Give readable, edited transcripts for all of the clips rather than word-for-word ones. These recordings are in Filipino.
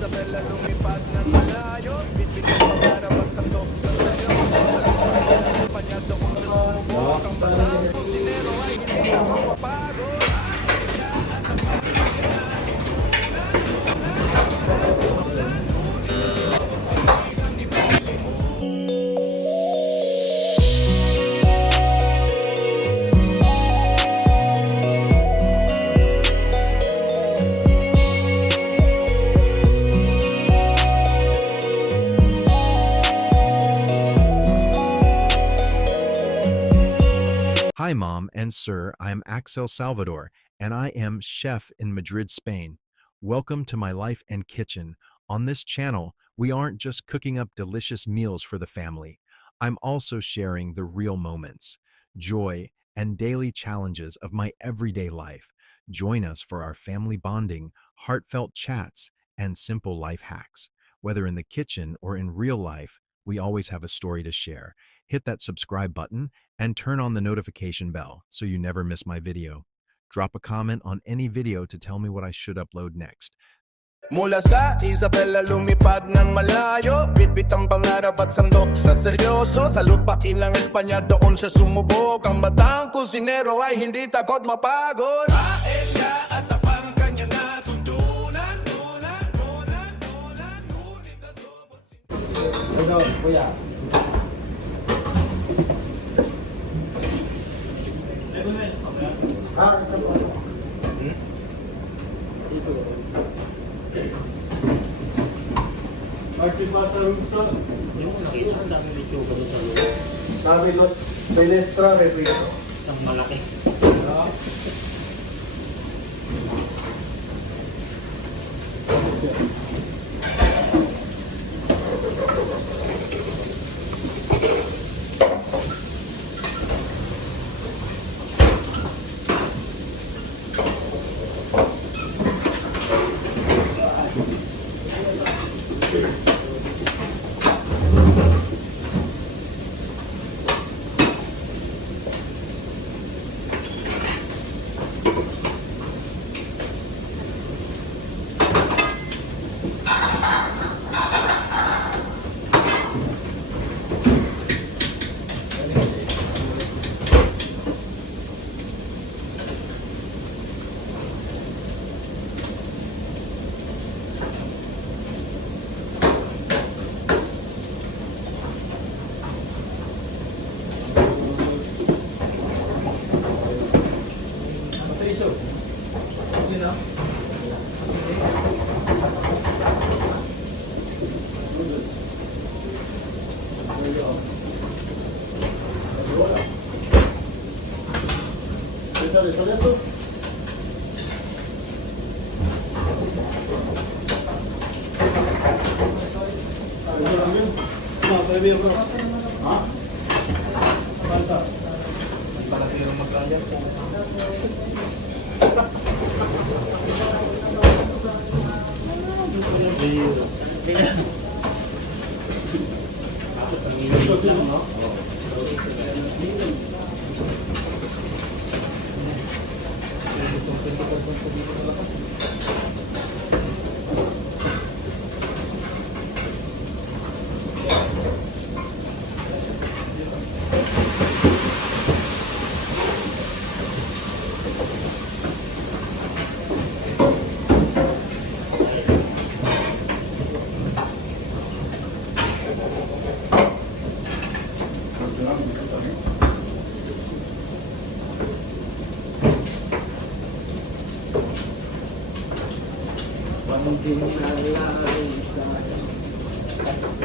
Isabela lumipad ng malayo, bitbit ang pangarap at sandok sa seryoso. Panyado kung sa sumubok ang batang kusinero ay hindi ako mapagod. Hi, Mom and Sir. I am Axel Salvador, and I am chef in Madrid, Spain. Welcome to my life and kitchen. On this channel, we aren't just cooking up delicious meals for the family. I'm also sharing the real moments, joy, and daily challenges of my everyday life. Join us for our family bonding, heartfelt chats, and simple life hacks. Whether in the kitchen or in real life, we always have a story to share. Hit that subscribe button and turn on the notification bell so you never miss my video. Drop a comment on any video to tell me what I should upload next. Mula sa Isabela lumipad ng malayo, bitbit ang pangarap at sandok sa seryoso. Sa lupain ng Espanya doon siya sumubok. Ang batang kusinero ay hindi takot mapagod. Paella at tapang kanya natutunan. Ngunit adobot Ano, kuya? Sa po. Dito. Marty pa sa Rusa. Yung nakita ang daming lechoga doon sa loob. Sabi doon, Benestra, Reprito. Isang malaki.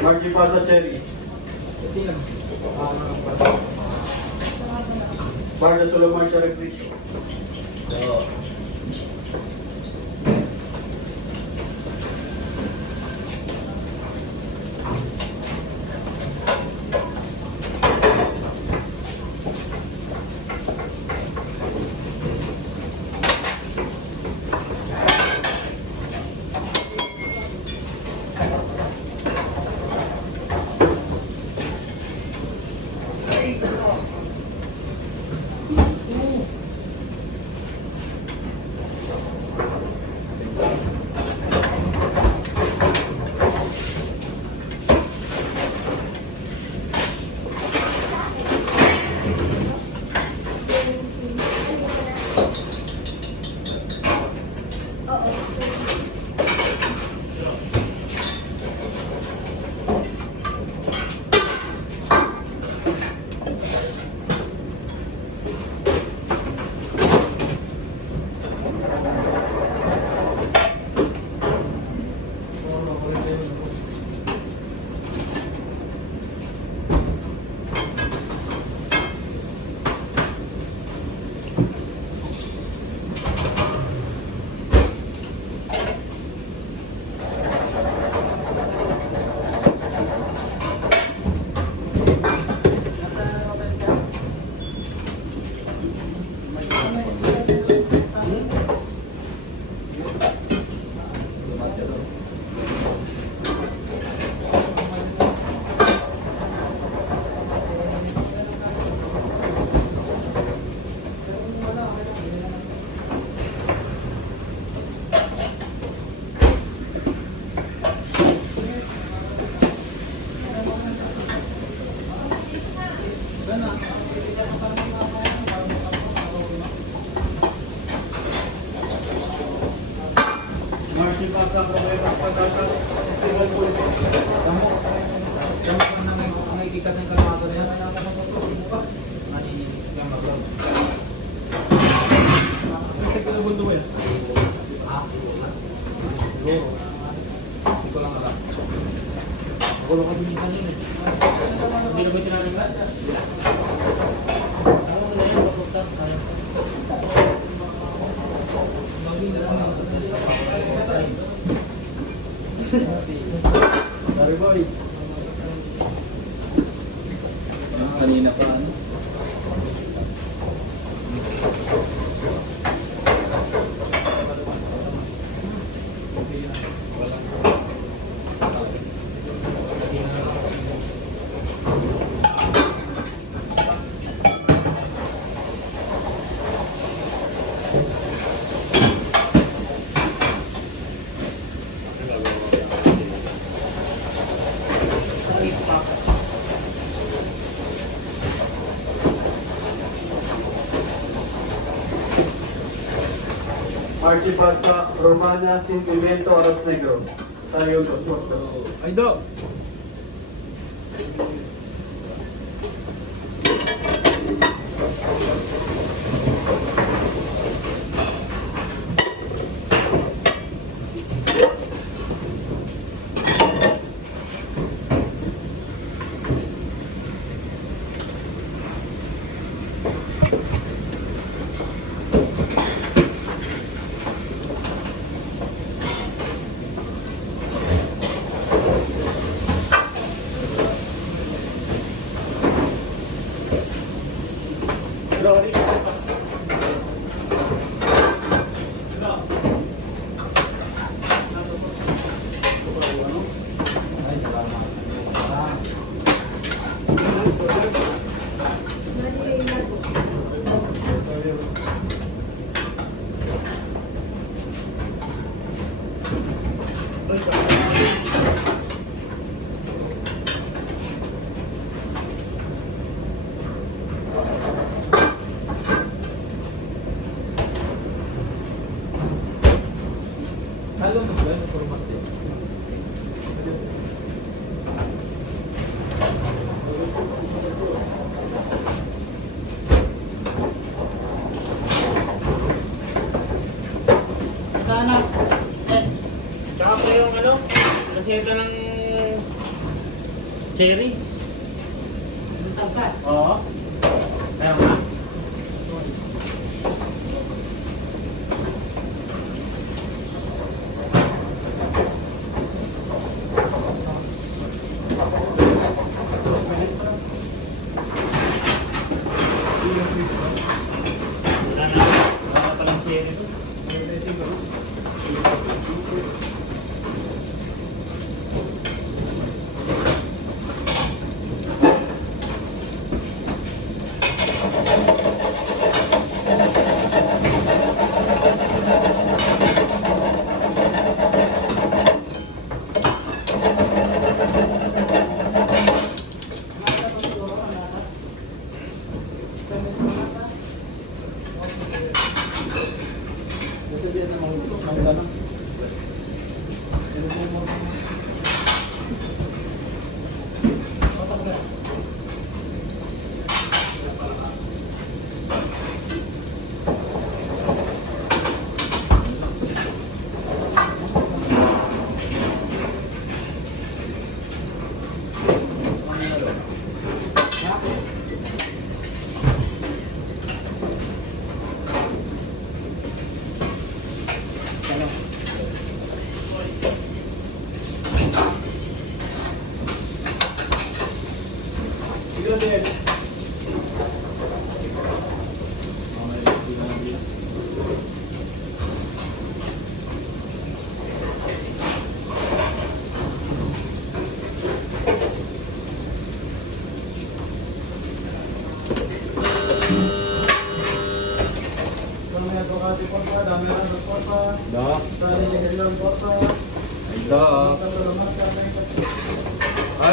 Marty pa sa Cherry. Marta Solomon sa Reprito. Marcy pasa problema pagkaka. Kamu kan may ikat ng kalmado na yan. Ay, bukas. Yang maglaw. Kasi kinabundo mo yan. Hindi ko lang alam. Ako lang kami kanina. Hindi na ba tinanin ba? Ako na yan, papunta. Kaya ko. Sorry boy. Kanina pa ano? Marcy pasa Romana sin pimiento arroz negro. Tayo dos. Aido! Sorry. Ay, salamat. Halo mo ba yung format din? Sana. Tsaka pa yung ano, naseta ng cherry. Saan ka? Oo. Kaya nga. Wala na. Wala pa lang cherry doon.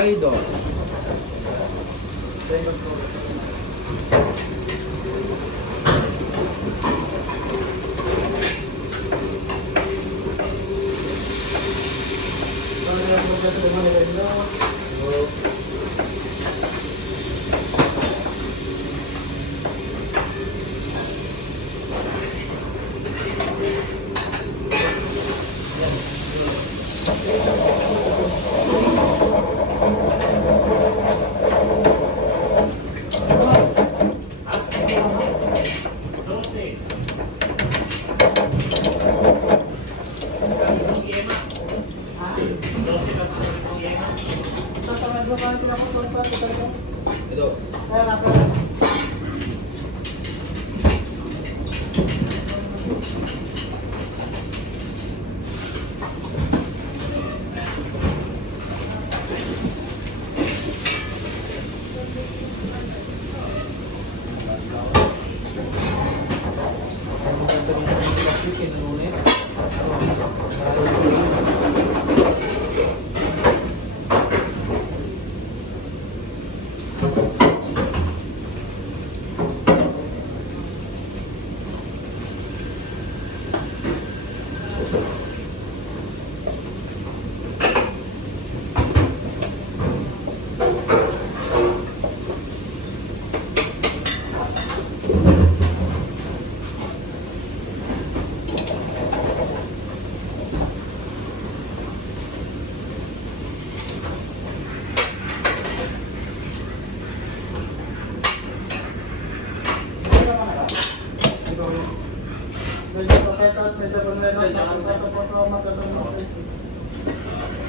Idol. Ito.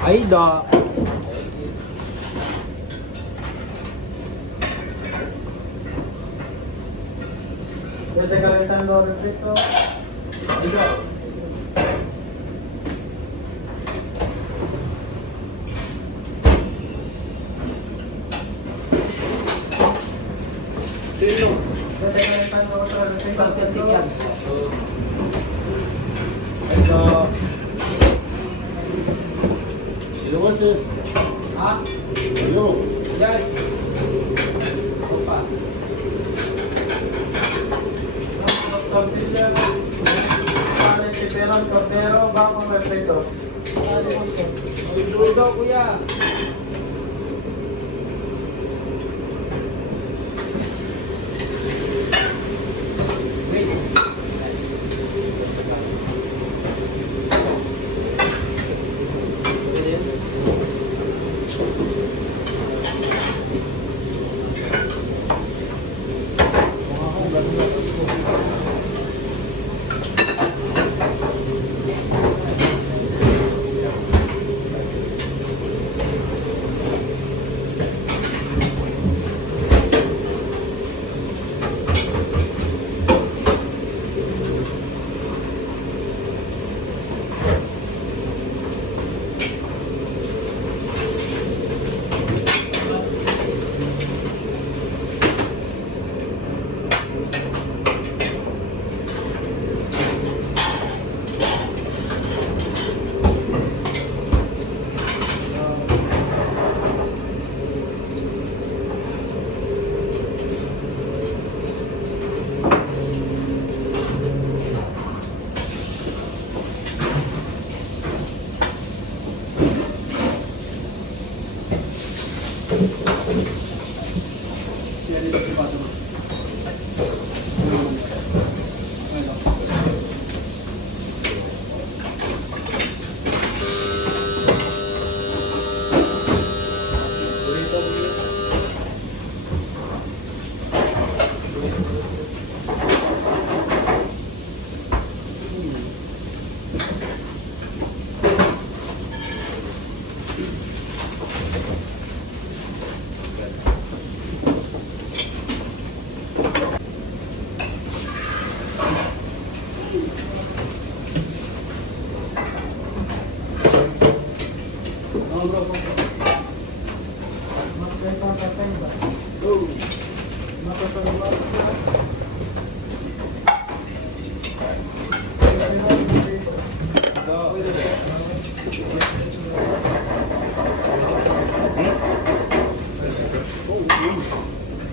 Aida. Desde calentando el frito. Desde calentando otra vez el frito. Aida. Ah, Guys. Opa. tortilla, sale chiperong cordero, bawang refrito. Ito, kuya.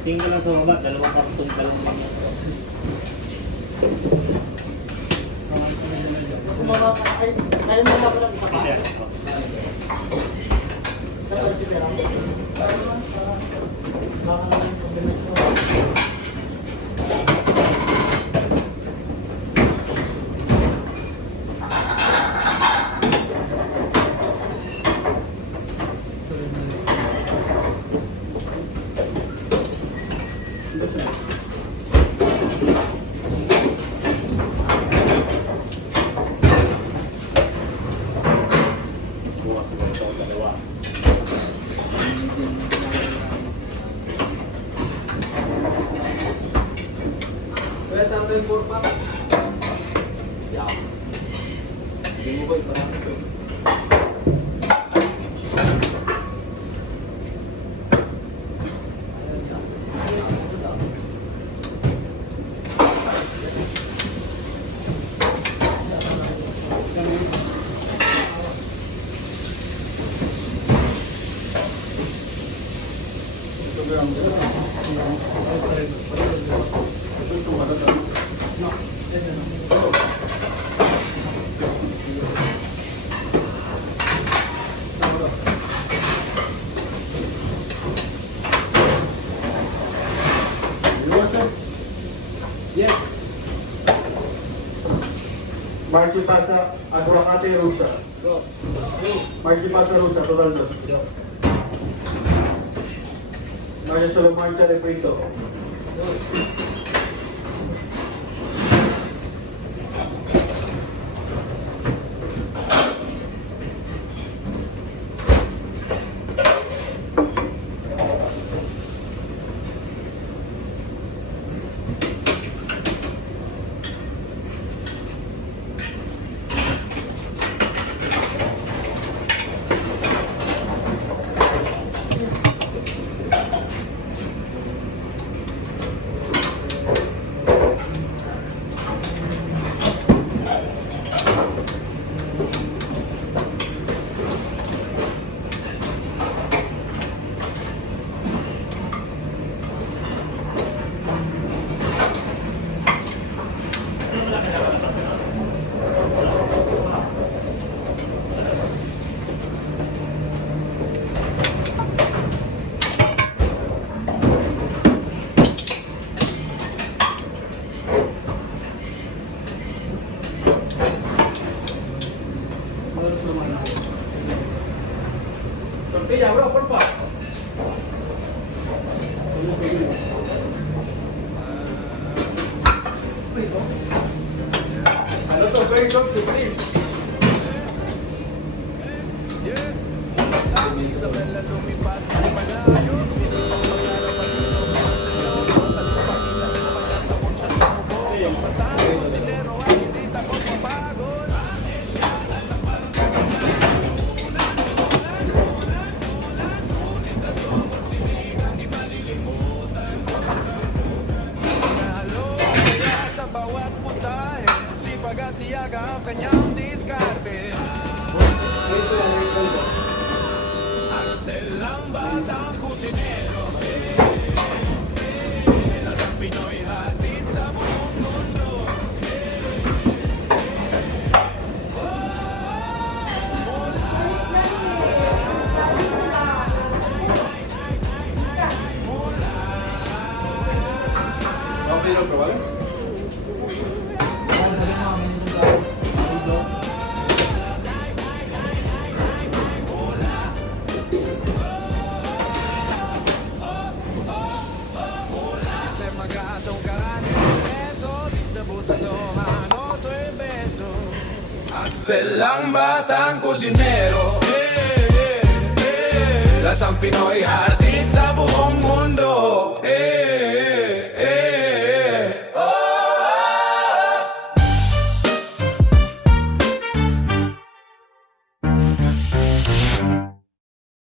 Tingin ka lang sa baba, dalawang karton ka lang. Kaya mo ba lang isa pa? Sa pagkita lang. Kaya sample 4 pa. Yeah. Hindi mo ba iparang ito? Yes. Marchi pasa aguacate rusa. Marchi pasa rusa, total 2. Marchi solo marcha de frito. Tortilla, bro, por favor. A lot of very good, please. Isabela lumipad ng malayo. Pinitang pangarap at seryoso. Sa lupa ilang Espanya taon siya sumubok. Ang batang kusinero ay hindi takot mapagod. Ngunit ang tawag sinigang di malilimutan. Pinahalo kaya sa bawat putahe. Sipag at tiyaga ang kanyang diskarte. Axel ang batang kusinero, lasang Pinoy hatid sa buong mundo. Okay lang, bro. Axel ang batang kusinero, lasang Pinoy hatid sa buong mundo.